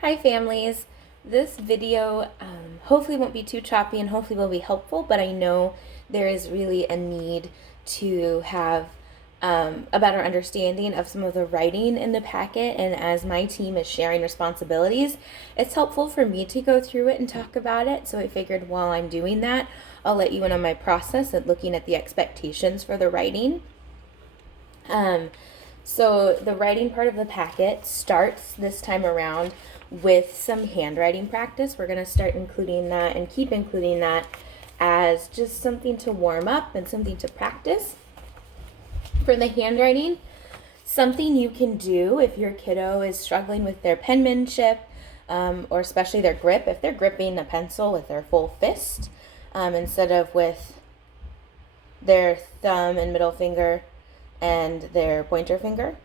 Hi families. This video hopefully won't be too choppy and hopefully will be helpful, but I know there is really a need to have a better understanding of some of the writing in the packet, and as my team is sharing responsibilities, it's helpful for me to go through it and talk about it. So I figured while I'm doing that, I'll let you in on my process of looking at the expectations for the writing. So the writing part of the packet starts this time around with some handwriting practice. We're going to start including that and keep including that as just something to warm up and something to practice. For the handwriting, something you can do if your kiddo is struggling with their penmanship, or especially their grip, if they're gripping a pencil with their full fist instead of with their thumb and middle finger and their pointer finger.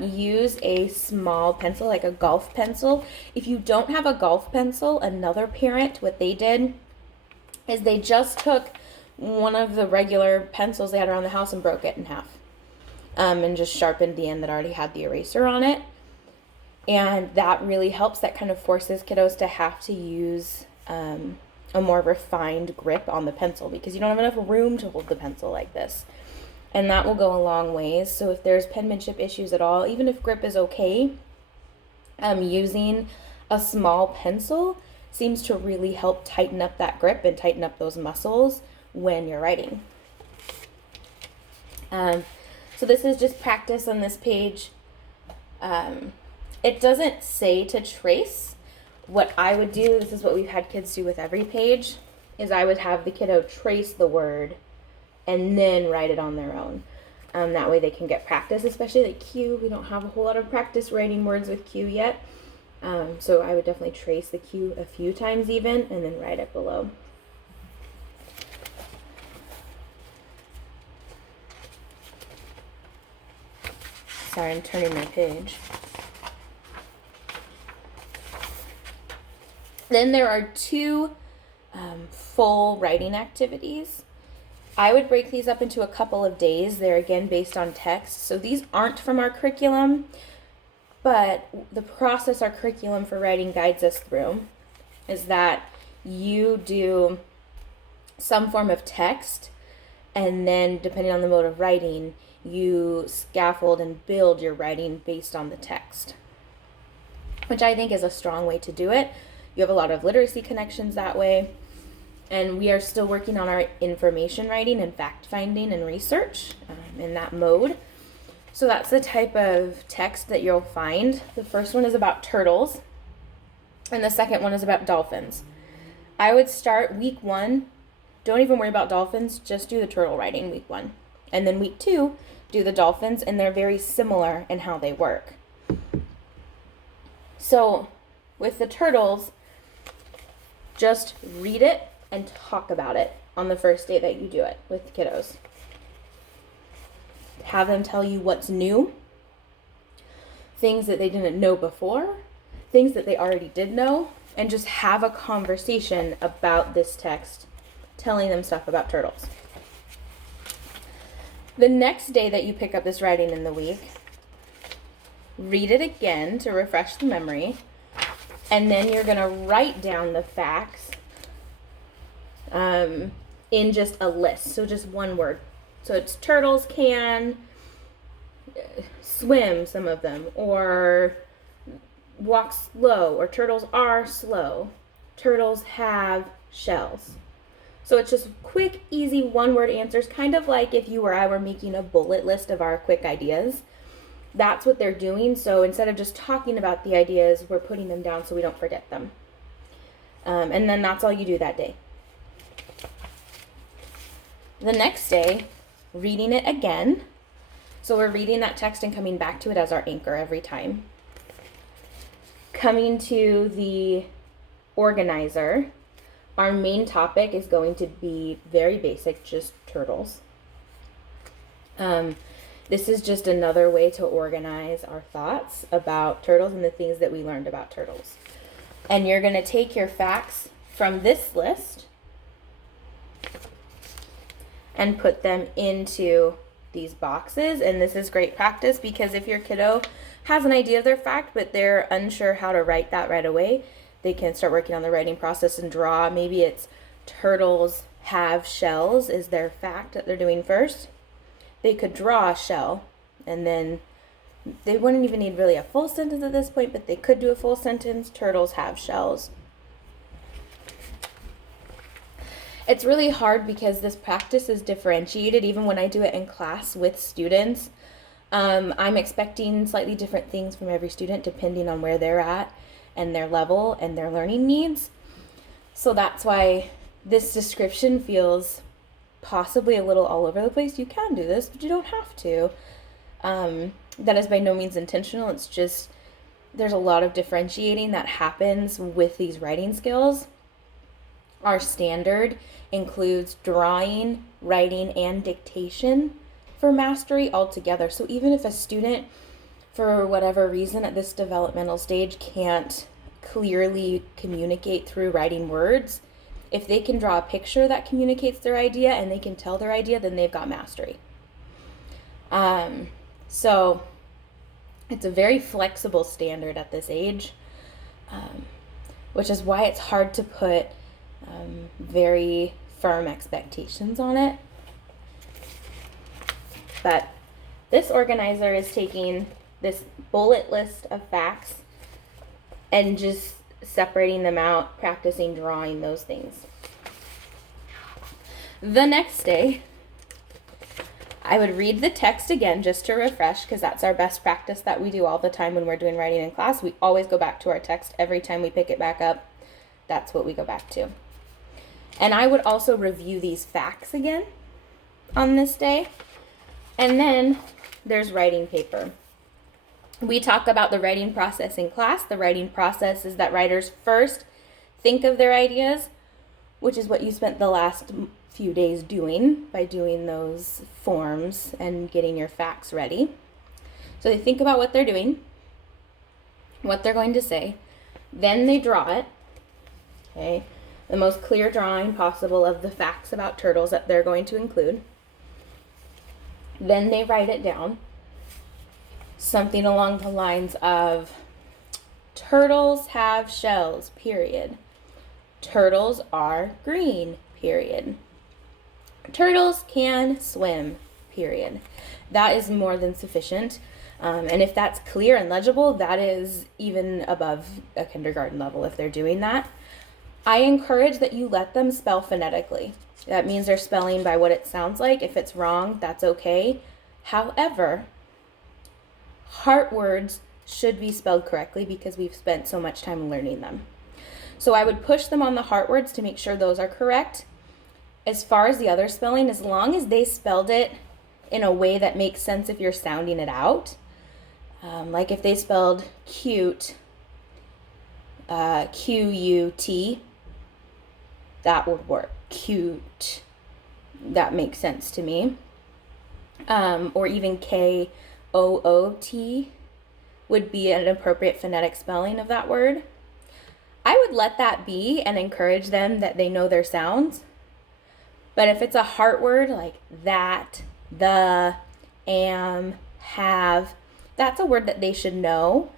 Use a small pencil, like a golf pencil. If you don't have a golf pencil, another parent, what they did is they just took one of the regular pencils they had around the house and broke it in half, and just sharpened the end that already had the eraser on it. And that really helps. That kind of forces kiddos to have to use a more refined grip on the pencil because you don't have enough room to hold the pencil like this. And that will go a long ways. So if there's penmanship issues at all, even if grip is okay, using a small pencil seems to really help tighten up that grip and tighten up those muscles when you're writing. So this is just practice on this page. It doesn't say to trace. What I would do, this is what we've had kids do with every page, is I would have the kiddo trace the word and then write it on their own. That way they can get practice, especially like Q. We don't have a whole lot of practice writing words with Q yet. So I would definitely trace the Q a few times even and then write it below. Sorry, I'm turning my page. Then there are two full writing activities. I would break these up into a couple of days. They're again based on text. So these aren't from our curriculum, but the process our curriculum for writing guides us through is that you do some form of text, and then depending on the mode of writing, you scaffold and build your writing based on the text, which I think is a strong way to do it. You have a lot of literacy connections that way. And we are still working on our information writing and fact finding and research in that mode. So that's the type of text that you'll find. The first one is about turtles, and the second one is about dolphins. I would start week 1. Don't even worry about dolphins, just do the turtle writing week 1. And then week 2, do the dolphins, and they're very similar in how they work. So with the turtles, just read it and talk about it on the first day that you do it with kiddos. Have them tell you what's new, things that they didn't know before, things that they already did know, and just have a conversation about this text, telling them stuff about turtles. The next day that you pick up this writing in the week, read it again to refresh the memory, and then you're going to write down the facts in just a list. So just one word. So it's turtles can swim, some of them, or walk slow, or turtles are slow. Turtles have shells. So it's just quick, easy, one-word answers, kind of like if you or I were making a bullet list of our quick ideas. That's what they're doing. So instead of just talking about the ideas, we're putting them down so we don't forget them. And then that's all you do that day. The next day, reading it again. So we're reading that text and coming back to it as our anchor every time. Coming to the organizer, our main topic is going to be very basic, just turtles. This is just another way to organize our thoughts about turtles and the things that we learned about turtles. And you're going to take your facts from this list and put them into these boxes. And this is great practice because if your kiddo has an idea of their fact, but they're unsure how to write that right away, they can start working on the writing process and draw. Maybe it's turtles have shells is their fact that they're doing first. They could draw a shell, and then they wouldn't even need really a full sentence at this point, but they could do a full sentence. Turtles have shells. It's really hard because this practice is differentiated even when I do it in class with students. I'm expecting slightly different things from every student depending on where they're at and their level and their learning needs. So that's why this description feels possibly a little all over the place. You can do this, but you don't have to. That is by no means intentional. It's just there's a lot of differentiating that happens with these writing skills. Our standard includes drawing, writing, and dictation for mastery altogether. So even if a student, for whatever reason at this developmental stage, can't clearly communicate through writing words, if they can draw a picture that communicates their idea and they can tell their idea, then they've got mastery. So it's a very flexible standard at this age, which is why it's hard to put very firm expectations on it. But this organizer is taking this bullet list of facts and just separating them out, practicing drawing those things. The next day, I would read the text again just to refresh, because that's our best practice that we do all the time when we're doing writing in class. We always go back to our text every time we pick it back up. That's what we go back to. And I would also review these facts again on this day. And then there's writing paper. We talk about the writing process in class. The writing process is that writers first think of their ideas, which is what you spent the last few days doing by doing those forms and getting your facts ready. So they think about what they're doing, what they're going to say, then they draw it, okay, the most clear drawing possible of the facts about turtles that they're going to include. Then they write it down, something along the lines of, turtles have shells, period. Turtles are green, period. Turtles can swim, period. That is more than sufficient. And if that's clear and legible, that is even above a kindergarten level if they're doing that. I encourage that you let them spell phonetically. That means they're spelling by what it sounds like. If it's wrong, that's okay. However, heart words should be spelled correctly because we've spent so much time learning them. So I would push them on the heart words to make sure those are correct. As far as the other spelling, as long as they spelled it in a way that makes sense if you're sounding it out, like if they spelled cute, Q-U-T, that would work. Cute. That makes sense to me. Or even K-O-O-T would be an appropriate phonetic spelling of that word. I would let that be and encourage them that they know their sounds. But if it's a heart word like that, the, am, have, that's a word that they should know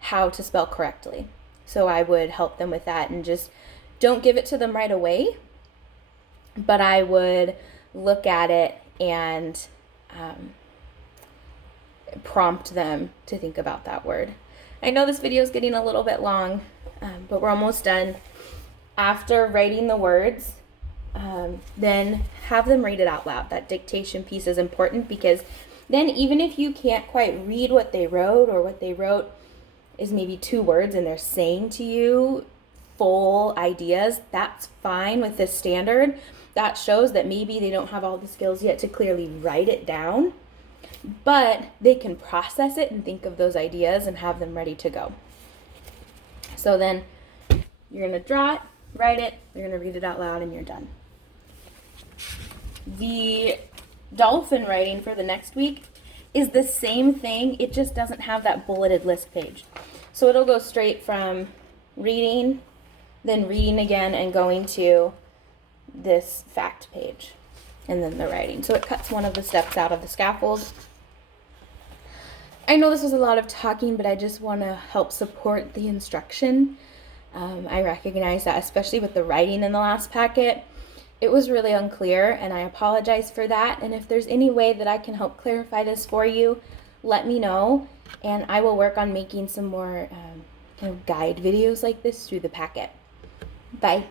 how to spell correctly. So I would help them with that and just don't give it to them right away. But I would look at it and prompt them to think about that word. I know this video is getting a little bit long, but we're almost done. After writing the words, then have them read it out loud. That dictation piece is important because then even if you can't quite read what they wrote, or what they wrote is maybe 2 words and they're saying to you full ideas, that's fine with this standard. That shows that maybe they don't have all the skills yet to clearly write it down, but they can process it and think of those ideas and have them ready to go. So then you're going to draw it, write it, you're going to read it out loud, and you're done. The dolphin writing for the next week is the same thing. It just doesn't have that bulleted list page. So it'll go straight from reading, then reading again, and going to this fact page, and then the writing. So it cuts one of the steps out of the scaffold. I know this was a lot of talking, but I just want to help support the instruction. I recognize that, especially with the writing in the last packet, it was really unclear, and I apologize for that. And if there's any way that I can help clarify this for you, let me know, and I will work on making some more kind of guide videos like this through the packet. Bye.